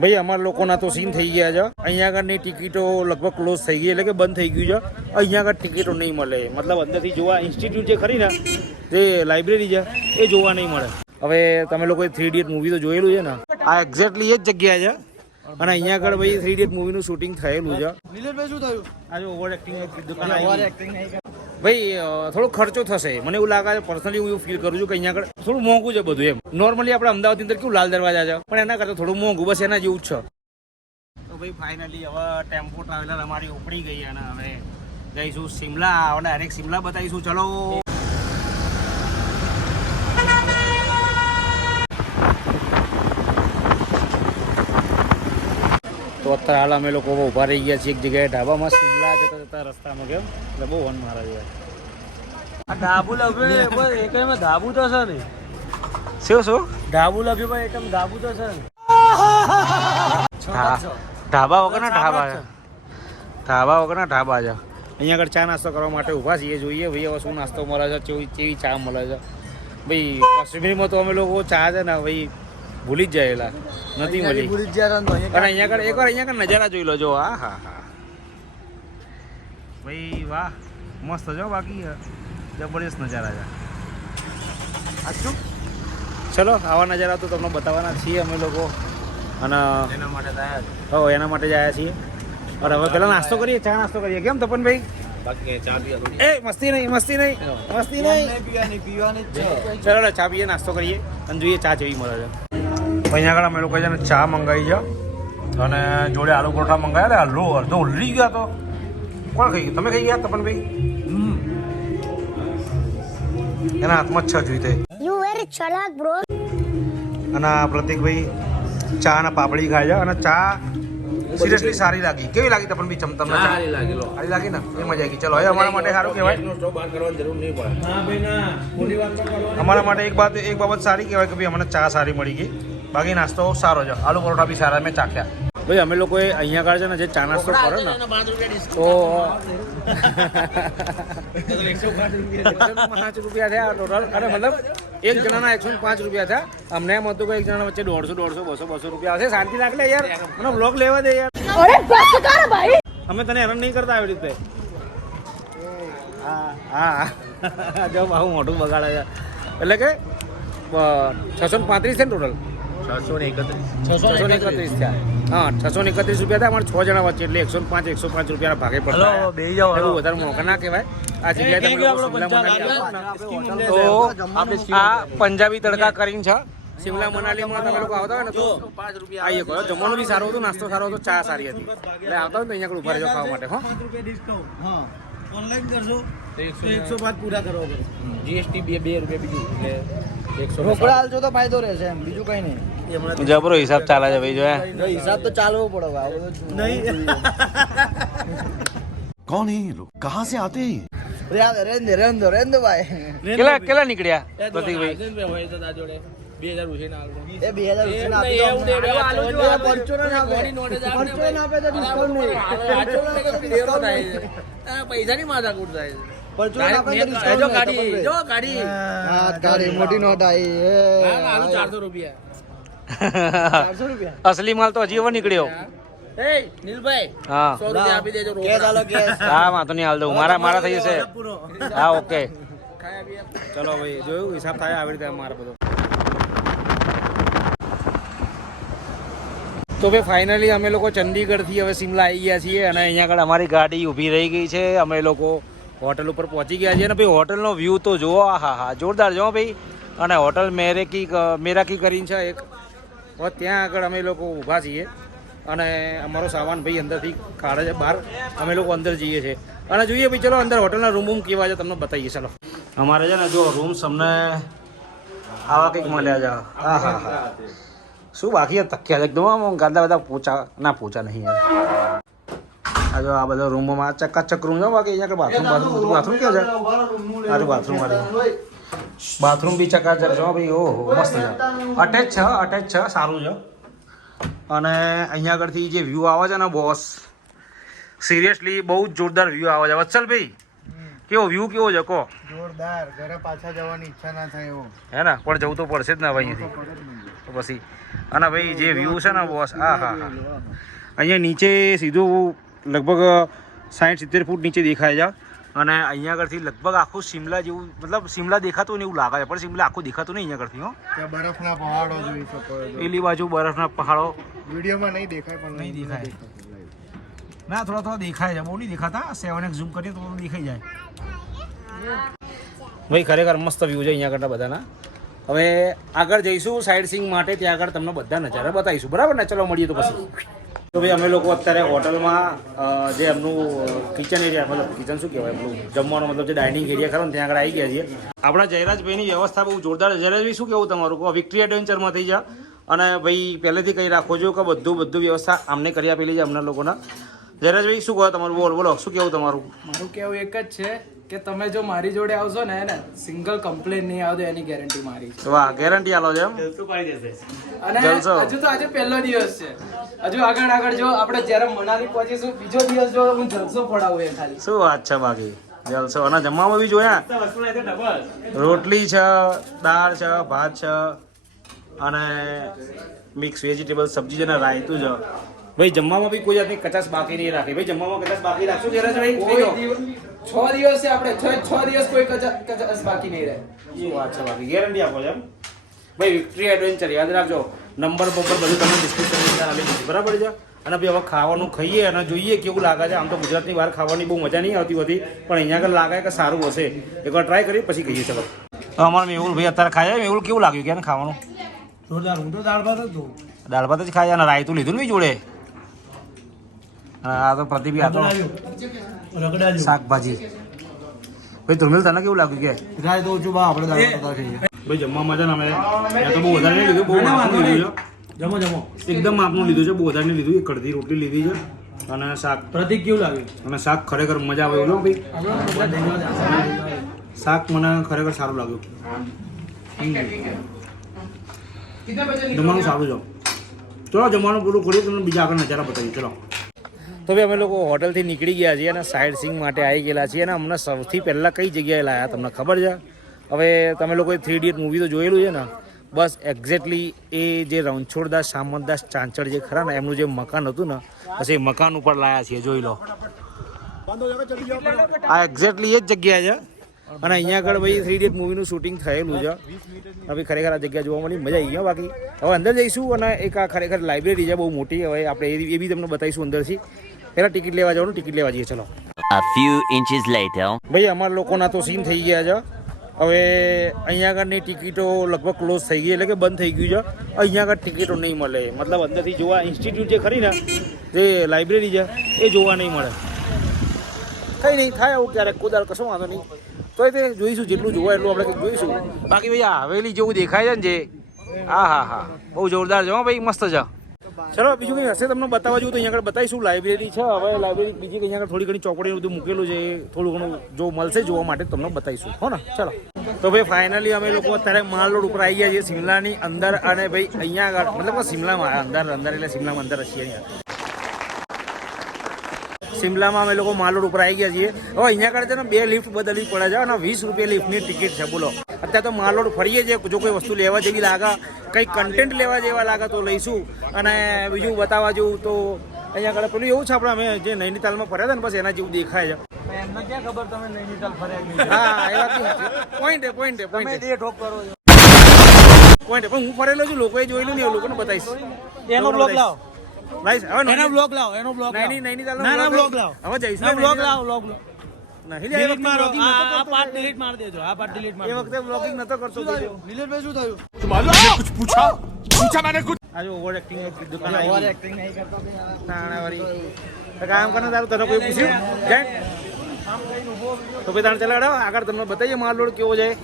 ભાઈ અમારા લોકોના તો સીન થઈ ગયા છે. અહીંયા આગળની ટિકિટો લગભગ ક્લોઝ થઈ ગઈ, એટલે કે બંધ થઈ ગયું છે. અહીંયા આગળ ટિકિટો નહીં મળે, મતલબ અંદરથી જોવા ઇન્સ્ટિટ્યૂટ જે ખરી ને જે લાઇબ્રેરી છે એ જોવા નહીં મળે. હવે તમે લોકોએ 3 ઇડિયટ મૂવી તો જોયેલું છે ને, આ એક્ઝેક્ટલી એ જ જગ્યા છે. અને અહીંયા આગળ ભાઈ 3 ઇડિયટ મૂવીનું શૂટિંગ થયેલું છે. નિલેશભાઈ શું થયું? આજે ઓવર એક્ટિંગ દુકાન ભાઈ થોડો ખર્ચો થશે મને એવું લાગે છે. પર્સનલી હું એવું ફીલ કરું છું કે અહીંયા આગળ થોડું મોંઘું છે બધું. એમ નોર્મલી આપણે અમદાવાદની અંદર કેવું લાલ દરવાજા છે, પણ એના કરતાં થોડું મોંઘું, બસ એના જેવું જ છે. તો ભાઈ ફાઇનલી હવે ટેમ્પો ટ્રાવેલર અમારી ઉપડી ગઈ અને હવે જઈશું શિમલા. હવે ડાયરેક્ટ શિમલા બતાવીશું. ચલો તો અત્યારે હાલ અમે લોકો ઊભા રહી ગયા છીએ એક જગ્યાએ ઢાબામાં. શિમલા જતા જતા રસ્તામાં કેમ એટલે બહુ વન મારા છે. આ ધાબુ લખ્યું બસ એકમાં ધાબુ તો છે ને. શું ધાબુ લખ્યું પણ એકમ ધાબુ તો છે ને. ઢાબા વગરના ઢાબા છે. ઢાબા વગરના ઢાબા છે. અહીંયા આગળ ચા નાસ્તો કરવા માટે ઊભા છીએ. જોઈએ ભાઈ હવે શું નાસ્તો મળે છે, કેવી ચા મળે છે. ભાઈ કાશ્મીરમાં તો અમે લોકો ચા છે ને ભાઈ ભૂલી જ જાયેલા નથી મળી. ભૂલી જ ગયા અને અહીંયા આગળ એકવાર અહીંયા આગળ નજારા જોઈ લો. જો હા હા હા ભાઈ વાહ મસ્ત જો. બાકી જબરદસ્ત નજારા છે. સાચું. ચલો આવા નજારા તો તમને બતાવવાના છીએ અમે લોકો. અને એના માટે એના માટે જ આવ્યા છીએ. અને હવે પેલા નાસ્તો કરીએ, ચા નાસ્તો કરીએ. કેમ તપનભાઈ? બાકી ચા પીવા એ મસ્તી નહીં મસ્તી નહીં મસ્તી નહીં. પીવાની જ છે. ચલો ચા પીએ, નાસ્તો કરીએ અને જોઈએ ચા જેવી મળે છે. અહીંયા આગળ અમે લોકો છે ને ચા મંગાવી છે અને જોડે આલુ પરોઠા મંગાવ્યા. હલો અડધો ઉલરી ગયા. તો કોણ ખાઈ ગયું? તમે ખાઈ ગયા તપનભાઈ? એના હાથમાં જ છ જોઈતે. You very chalak, bro. અને આ પ્રતિકભાઈ ચા અને પાપડી ખાય છે. અને ચા સિરિયસલી સારી લાગી. કેવી લાગી તપનભાઈ? તમને સારી લાગી ને? એ મજા આવી ગઈ. ચલો હવે અમારા માટે સારું કહેવાય. અમારા માટે એક બાબત સારી કહેવાય કે ભાઈ અમને ચા સારી મળી ગઈ. બાકી નાસ્તો સારો છે. આલુ પરોઠા બી સારા મેં ચાખ્યા. ભાઈ અમે લોકોએ અહીંયા આગળ છે ને જે ચા નાસ્તો કરો ને તો 105 રૂપિયા થયા ટોટલ. અને મતલબ એક જણાના 105 રૂપિયા થયા. અમને એમ હતું કે એક જણા વચ્ચે 150, 200 રૂપિયા હશે. શાંતિ રાખ લે યાર, મને બ્લોગ લેવા દે યાર. અમે તને હેરાન નહીં કરતા આવી રીતે. હા જો બહુ મોટું બગાડે છે. એટલે કે 635 છે ને ટોટલ. 631 થયા. હા 631 રૂપિયા થયા. અમારે 6 જણા વચ્ચે એટલે 105 રૂપિયાના ભાગે પડતા. એવું વધારે મોંઘા ના કહેવાય. આ જગ્યાએ તો આ પંજાબી તડકા કરીને છે. શિમલા મનાલીમાં તમે લોકો આવતા હોય ને તો 5 રૂપિયા આવીએ કરો. જમવાનું બી સારું હતું, નાસ્તો સારો હતો, ચા સારી હતી. એટલે આવતા હોય ને તો અહીંયા ઉભા રહેજો ખાવા માટે. ઓનલાઈન કરશો તો 105 પૂરા કરવા પડે. જીએસટી 2 રૂપિયા બીજું એટલે રોકડા હાલજો તો ફાયદો રહેશે એમ, બીજું કઈ નહીં. જબરો હિસાબ ચાલે છે ભાઈ. જોયા હિસાબ તો ચાલવો પડે નહીં. कौन है ये लोग? कहाँ से आते हैं? રેન્દ્ર ભાઈ કેટલા નીકળ્યા પ્રતિકભાઈ? 2000 ઉછે ના એ 2000 ઉછે ના આપી દો. પરચો ના આપે તો ડિસ્કાઉન્ટ નહીં. પૈસા ની માથા કૂટ થાય. પરચો ના આપે તો ડિસ્કાઉન્ટ જો ગાડી હા ગાડી મોટી નોટ આવી. 400 રૂપિયા. 400 રૂપિયા અસલી માલ તો હજી હવે નીકળ્યો. એ નીલભાઈ હા 100 રૂપિયા આપી દેજો. કે ચાલો કે હા વાંધો નહીં, હાલ દઉં. મારા થઈ જશે. હા ઓકે ચલો ભાઈ. જોયું હિસાબ થાય આવી રીતે અમારે બધો. તો ભાઈ ફાઇનલી અમે લોકો ચંદીગઢથી હવે શિમલા આવી ગયા છીએ. અને અહીંયા આગળ અમારી ગાડી ઊભી રહી ગઈ છે. અમે લોકો હોટલ ઉપર પહોંચી ગયા છીએ. અને ભાઈ હોટલનો વ્યૂ તો જુઓ. હા જોરદાર જો ભાઈ. અને હોટલ મેરાકી કરીને છે એક. ત્યાં આગળ અમે લોકો ઊભા છીએ અને અમારો સામાન ભાઈ અંદરથી કાઢે છે બહાર. અમે લોકો અંદર જઈએ છીએ અને જોઈએ ભાઈ. ચલો અંદર હોટલના રૂમ કેવા છે તમને બતાવીએ. ચાલો અમારે છે ને જો રૂમ્સ અમને આવા કંઈક મળ્યા છે. હા શું બાકી તક્યા છે એકદમ આમ ગાદા બધા પોચા નહીં. આ જો આ બધા રૂમોમાં ચકાચક રૂમ છે. બાકી અહીંયા બાથરૂમ કેવું છે? સારું બાથરૂમ બાથરૂમ બી ચકાચક છે ભાઈ. ઓહો મસ્ત છે. અટેચ છે સારું છે. અને અહીંયા આગળથી જે વ્યૂ આવે છે ને બોસ, સિરિયસલી બહુ જ જોરદાર વ્યૂ આવે છે. વત્સલભાઈ કેવો વ્યૂ કેવો છે કહો? જોરદાર. ઘરે પાછા જવાની ઈચ્છા ના થાય એવો. હે ને? પણ જવું તો પડશે જ ને ભાઈ અહીંયાથી તો પછી. અને ભાઈ જે વ્યૂ છે ને બોસ, હા હા હા, અહીંયા નીચે સીધું લગભગ 60-70 ફૂટ નીચે દેખાય છે. અને અહીંયા આગળથી લગભગ આખું શિમલા જેવું, મતલબ શિમલા દેખાતું ને એવું લાગે છે, પણ શિમલા આખું દેખાતું નહીં અહીંયા આગળથી. હો, ત્યાં બરફના પહાડો જોઈ શકો છો. પેલી બાજુ બરફના પહાડો વિડીયોમાં નહીં દેખાય પણ નહીં દેખાય. ના, થોડા દેખાય છે, બહુ નહીં દેખાતા. 7x ઝૂમ કરીએ તો દેખાઈ જાય. ભાઈ ખરેખર મસ્ત વ્યૂ છે અહીંયા કરતા બધાના. હવે આગળ જઈશું સાઇડ સીઈંગ માટે, ત્યાં આગળ તમને બધા નજારા બતાવીશું, બરાબર ને? ચલો મળીએ તો પછી. તો ભાઈ અમે લોકો અત્યારે હોટલમાં જે એમનું કિચન એરિયા, મતલબ કિચન શું કહેવાય, એમનું જમવાનો મતલબ જે ડાઇનિંગ એરિયા ખરો ને ત્યાં આગળ આવી ગયા છીએ. આપણા જયરાજભાઈની વ્યવસ્થા બહુ જોરદાર. જયરાજભાઈ શું કહેવું તમારું? કહો, વિક્ટરી એડવેન્ચરમાં થઈ જા. અને ભાઈ પહેલેથી કહી રાખો છો કે બધું વ્યવસ્થા આમને કરી આપેલી છે અમને લોકોના. જયરાજભાઈ શું કહો તમારું? બોલો શું કહેવું તમારું? મારું કહેવું એક જ છે કે તમે જો મારી જોડે આવશો ને સિંગલ કમ્પ્લેન નહીં આવતો, એની ગેરંટી મારી છે. વાહ, ગેરંટી આલો છે એમ? અને હજુ તો આજે પહેલો દિવસ છે, હજુ આગળ જો આપણે જ્યારે મનાલી પહોંચીશું બીજો દિવસ જો હું જલસો પડાવું એ ખાલી. શું વાત છે, બાકી જલસો. અને જમવામાં બી જોયા, રોટલી છે, દાળ છે, ભાત છે, અને મિક્સ વેજીટેબલ સબ્જી છે ને રાયતું છે. ભાઈ જમવામાં બી કોઈ જાતની કચાશ બાકી નહીં રાખી. ભાઈ જમવામાં કચાશ બાકી રાખશું જયરાજભાઈ? 6 દિવસ છે આપણે, 6 દિવસ કોઈ કચાશ બાકી નહીં રહે. શું વાત છે, બાકી ગેરંટી આપો છો એમ? ભાઈ વિક્ટરી એડવેન્ચર યાદ રાખજો, નંબર બધું તમને ડિસ્ક્રિપ્શનની અંદર આપી દીધું, બરાબર છે? અને ભાઈ હવે ખાવાનું ખાઈએ અને જોઈએ કેવું લાગે છે. આમ તો ગુજરાતની બહાર ખાવાની બહુ મજા નહીં આવતી હોતી, પણ અહીંયા આગળ લાગે કે સારું હશે. એકવાર ટ્રાય કરી પછી કહીએ. ચલો, અમારે મેહુલ ભાઈ અત્યારે ખાય. મેહુલ કેવું લાગ્યું કે ખાવાનું? જોરદાર. હું તો દાળ ભાત જ દઉં. દાળ ભાત જ ખાય અને રાયતું લીધું ને જોડે. અને આ તો પ્રદીપ, આ તો શાકભાજી. ભાઈ ધર્મેલ તને કેવું લાગ્યું કે? રાય દઉં છું બા, આપણે દાળ ભાત ખાઈએ. ભાઈ જમવામાં છે ને અમે તો બહુ વધારે નહીં લીધું, બહુ માપનું લીધું છે. જમો એકદમ માપનું લીધું છે, બહુ વધારે નહીં લીધું. એક અડધી રોટલી લીધી છે અને શાક. પ્રતિક કેવું લાગ્યું? અને શાક ખરેખર મજા આવે એવું ભાઈ. શાક મને ખરેખર સારું લાગ્યું. જમવાનું સારું છે. ચલો જમવાનું પૂરું કરીએ, તમને બીજા આગળ નજારા બતાવીએ. ચલો. તો ભાઈ અમે લોકો હોટલથી નીકળી ગયા છીએ અને સાઇડ સીઈંગ માટે આવી ગયેલા છીએ. અને અમને સૌથી પહેલાં કઈ જગ્યાએ લાવ્યા તમને ખબર છે? હવે તમે લોકોએ 3 ઇડિયટ મૂવી તો જોયેલું છે ને? બસ એક્ઝેક્ટલી એ જે રણછોડદાસ સામંતદાસ ચાંચડ જે ખરા ને એમનું જે મકાન હતું ને, બસ એ મકાન ઉપર લાવ્યા છીએ. જોઈ લો, આ એક્ઝેક્ટલી એ જ જગ્યા છે. અને અહીંયા આગળ ભાઈ 3 ઇડિયટ મૂવીનું શૂટિંગ થયેલું છે. હવે ખરેખર આ જગ્યા જોવા મળી, મજા આવી ગઈ. બાકી હવે અંદર જઈશું અને એક આ ખરેખર લાઇબ્રેરી છે બહુ મોટી. હવે આપણે એ બી તમને બતાવીશું અંદરથી. પહેલાં ટિકિટ લેવા જવાનું, ટિકિટ લેવા જઈએ. ચલો. A few inches later. ભાઈ અમારા લોકોના તો સીન થઈ ગયા છે. હવે અહીંયા આગળની ટિકિટો લગભગ ક્લોઝ થઈ ગઈ, એટલે કે બંધ થઈ ગયું છે. અહીંયા આગળ ટિકિટો નહીં મળે, મતલબ અંદરથી જોવા ઇન્સ્ટિટ્યૂટ જે ખરી ને, જે લાઇબ્રેરી છે એ જોવા નહીં મળે. કંઈ નહીં થાય આવું ક્યારેક, કોદાર કશો વાંધો નહીં. તો એ તે જોઈશું, જેટલું જોવા એટલું આપણે જોઈશું. બાકી ભાઈ આ હવેલી જેવું દેખાય છે ને જે, હા હા હા, બહુ જોરદાર છે. હા ભાઈ, મસ્ત છે. ચલો બીજું કંઈ હશે તમને બતાવવા જેવું તો અહીંયા આગળ બતાવીશું. લાઇબ્રેરી છે, હવે લાઇબ્રેરી બીજી કંઈ આગળ થોડી ઘણી ચોકડીનું બધું મૂકેલું છે, થોડું ઘણું જો મળશે જોવા માટે તમને બતાવીશું. હો ને? ચલો. તો ભાઈ ફાઇનલી અમે લોકો અત્યારે માલ રોડ ઉપર આવી ગયા છીએ, શિમલાની અંદર. અને ભાઈ અહીંયા આગળ મતલબ શિમલામાં અંદર એટલે શિમલામાં અંદર છીએ. અહીંયા શિમલામાં અમે લોકો માલ રોડ ઉપર આવી ગયા છીએ. હવે અહીંયા આગળ છે ને 2 લિફ્ટ બદલવી પડે છે અને 20 રૂપિયા લિફ્ટની ટિકિટ છે. બોલો, અત્યારે તો માલ રોડ ફરીએ છીએ. જો કોઈ વસ્તુ લેવા જેવી લાગે, કંઈક કન્ટેન્ટ લેવા જેવા લાગે તો લઈશું. અને બીજું બતાવવા જેવું તો અહીંયા આગળ પેલું એવું છે, આપણે અમે જે નૈનીતાલમાં ફર્યા હતા ને બસ એના જેવું દેખાય છે. એમને ક્યાં ખબર તમે નૈનીતાલ ફર્યા? હા, એ વાત પોઈન્ટ પોઈન્ટ તમે ડે ઠોક કરો છો. પોઈન્ટ. પણ હું ફરેલો છું, લોકોએ જોયેલું નહીં, લોકોને બતાવીશ. એનો બ્લોગ લાવો. એનો બ્લોગ લાવો, એનો બ્લોગ લાવો. નૈનીતાલ બ્લોગ લાવો. હવે જઈશું. બ્લોગ લાવો, બ્લોગ નહીં ડિલીટ મારો. આ પાર્ટ ડિલીટ મારી દેજો. આ પાર્ટ ડિલીટ મારી એ વખતે બ્લોગિંગ નતો કરતો. નિલેશભાઈ શું થયું? આજે ઓવર એક્ટિંગ દુકાન ઓવર આવી એક્ટિંગ નહીં કરતો તાણાવાળી. તો કામ કરે તારું, તને કોઈ પૂછ્યું જાય તો ભાઈ તાણ ચલાડો આગળ તમને બતાવીએ માલ રોડ કેવો જાય.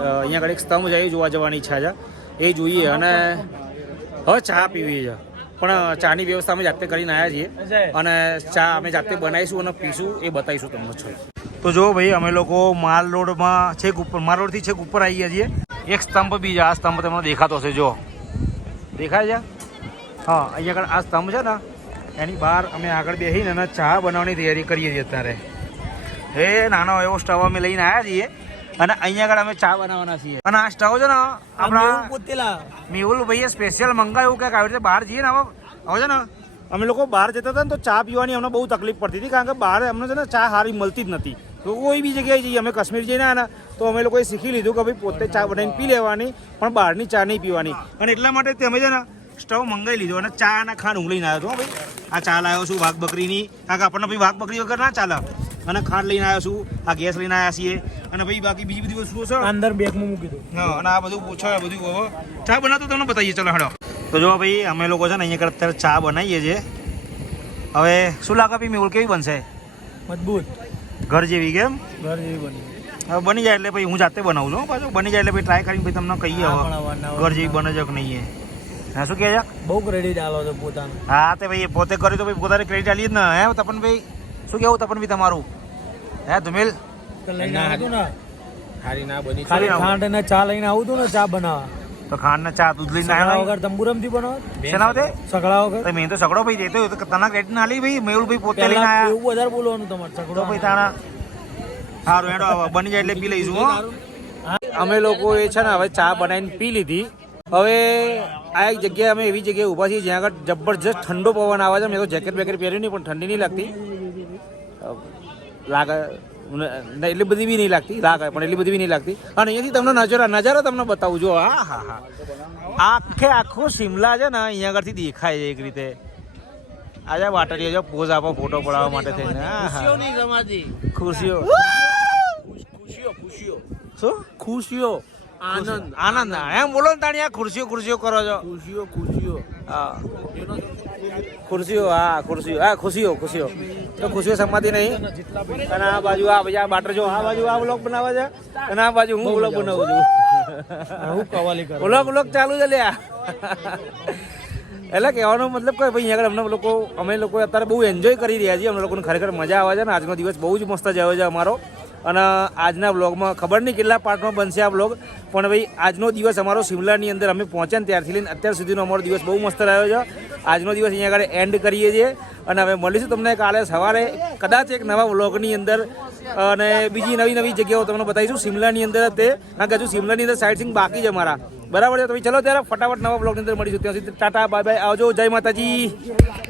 અહીંયા આગળ એક સ્તંભ છે, એ જોવા જવાની ઈચ્છા છે, એ જોઈએ. અને હવે ચા પીવી છે, પણ ચાની વ્યવસ્થા અમે જાતે કરીને આવ્યા છીએ અને ચા અમે જાતે બનાવીશું અને પીશું, એ બતાવીશું તમને. છો તો જો ભાઈ અમે લોકો માલ રોડમાં છેક ઉપર, માલ રોડથી છેક ઉપર આવી ગયા છીએ. એક સ્તંભ બી છે, આ સ્તંભ તમને દેખાતો હશે. જો દેખાય છે? હા, અહીંયા આગળ આ સ્તંભ છે ને એની બહાર અમે આગળ બેસીને અને ચા બનાવવાની તૈયારી કરીએ છીએ અત્યારે. એ નાનો એવો સ્ટવ અમે લઈને આવ્યા છીએ અને અહીંયા આગળ અમે ચા બનાવવાના છીએ. અને આ સ્ટવ છે ને આપણા મેહુલભાઈએ સ્પેશિયલ મંગાવ્યું કે આવી રીતે બહાર જઈએ ને હવે છે ને અમે લોકો બહાર જતા હતા ને તો ચા પીવાની અમને બહુ તકલીફ પડતી હતી, કારણ કે બહાર અમને છે ને ચા સારી મળતી જ નથી. તો કોઈ બી જગ્યાએ જઈએ, અમે કાશ્મીર જઈને આવ્યા ને તો અમે લોકોએ શીખી લીધું કે ભાઈ પોતે ચા બનાવીને પી લેવાની, પણ બહારની ચા નહીં પીવાની. અને એટલા માટે તે અમે છે ને સ્ટવ મંગાવી લીધો અને ચા અને ખાંડ હું લઈને આવ્યો છું. ભાઈ આ ચા લાવ્યો છું વાઘ બકરીની, કારણ કે આપણને ભાઈ વાઘ બકરી વગર ના ચાલે. અને ખાંડ લઈને આવ્યો છું, આ ગેસ લઈને આવ્યા છીએ અને ભાઈ બાકી બીજી બધી વસ્તુઓ છે અંદર બેગમાં મૂકી દો. હા, અને આ બધું પૂછો બધું હવે ચા બનાવતો તમને બતાવીએ. ચલો હેડો. તો જો ભાઈ અમે લોકો છે ને અહીંયા અત્યારે ચા બનાવીએ છીએ. હવે શું લાગે ભાઈ મેહુલ, કેવી બનશે? મજબૂત, ઘર જેવી કેમ? ઘર જેવી બની. હવે બની જાય એટલે ભાઈ હું જાતે બનાવું છું પાછું. બની જાય એટલે ભાઈ ટ્રાય કરીને ભાઈ તમને કહીએ હવે ઘર જેવી બને છે કે નહીં. હા, શું કહે છે? બહુ ક્રેડિટ આલો છો પોતાનું. હા, તે ભાઈ પોતે કર્યું તો ભાઈ પોતાને ક્રેડિટ આલી જ ને. હે તપન ભાઈ, શું કેવું તપન ભાઈ તમારું? હે ધુમેલ? તો લઈને આવતું ને હારી ના બની ખાલી ખાંડ અને ચા લઈને આવું તું ને ચા બનાવવા. તો ખાંડ ને ચા દૂધ લઈને સગડા આવ્યા વગર તંબુરમથી બનાવો. શેના વખતે? સગડા વગર. તો મેં તો સગડો ભાઈ દેતો તો તને ક્રેડિટ ના આલી ભાઈ. મેહુલ ભાઈ પોતે લઈને પહેલા આવ્યા. એવું વધારે બોલવાનું તમારે. તો સગડો ભાઈ તાણા સારું હેડો હવે બની જાય એટલે પી લઈશું. હો, અમે લોકો એ છે ને હવે ચા બનાવીને પી લીધી. હવે આ એક જગ્યાએ અમે એવી જગ્યાએ ઊભા છીએ જ્યાં આગળ જબરજસ્ત ઠંડો પવન આવે છે. મેં તો જેકેટ બેકેટ પહેર્યું નહીં, પણ ઠંડી નહીં લાગતી. લાગે એટલી બધી બી નહીં લાગતી, લાગે પણ એટલી બધી બી નહીં લાગતી. અને અહીંયાથી તમને નજારો તમને બતાવું. જો હા હા હા, આખે આખું શિમલા છે ને અહીંયા આગળથી દેખાય છે એક રીતે. આજે વાટડીઓ જો પોઝ આપો ફોટો પડાવવા માટે થઈને. હા હા, નહીં સમાતી ખુશીઓ. ખુશીઓ શું ખુશીઓ આનંદ આનંદ એમ બોલો ને તાણી. આ ખુરશીઓ કરો છો. ખુશીઓ હા, ખુરશીઓ. હા ખુરશીઓ. હા ખુશીઓ. તો ખુશીઓ સમાતી નહીં. અને આ બાજુ આ ભાઈ આ બાટર જો આ બાજુ આ બ્લોગ બનાવે છે અને આ બાજુ હું બ્લોગ બનાવું છું. હું કવાલી કરું. બ્લોગ ચાલુ છે લ્યા. એટલે કહેવાનો મતલબ કે ભાઈ અહીંયા આગળ અમે લોકો અત્યારે બહુ એન્જોય કરી રહ્યા છીએ. અમને લોકોને ખરેખર મજા આવે છે ને આજનો દિવસ બહુ જ મસ્ત જાય છે અમારો. અને આજના બ્લોગમાં ખબર નહીં કેટલા પાર્ટમાં બનશે આ બ્લોગ, પણ ભાઈ આજનો દિવસ અમારો શિમલાની અંદર અમે પહોંચ્યા ને ત્યારથી લઈને અત્યાર સુધીનો અમારો દિવસ બહુ મસ્ત રહ્યો છે. આજનો દિવસ અહીંયા આગળ એન્ડ કરીએ છીએ અને હવે મળીશું તમને કાલે સવારે કદાચ એક નવા બ્લોગની અંદર અને બીજી નવી જગ્યાઓ તમને બતાવીશું શિમલાની અંદર. તે કારણ કે હજુ શિમલાની અંદર સાઇટ સીઈંગ બાકી છે મારા. બરાબર છે? તો ચલો ત્યારે ફટાફટ નવા બ્લોગની અંદર મળીશું. ત્યાં સુધી ટાટા બાય બાય, આવજો, જય માતાજી.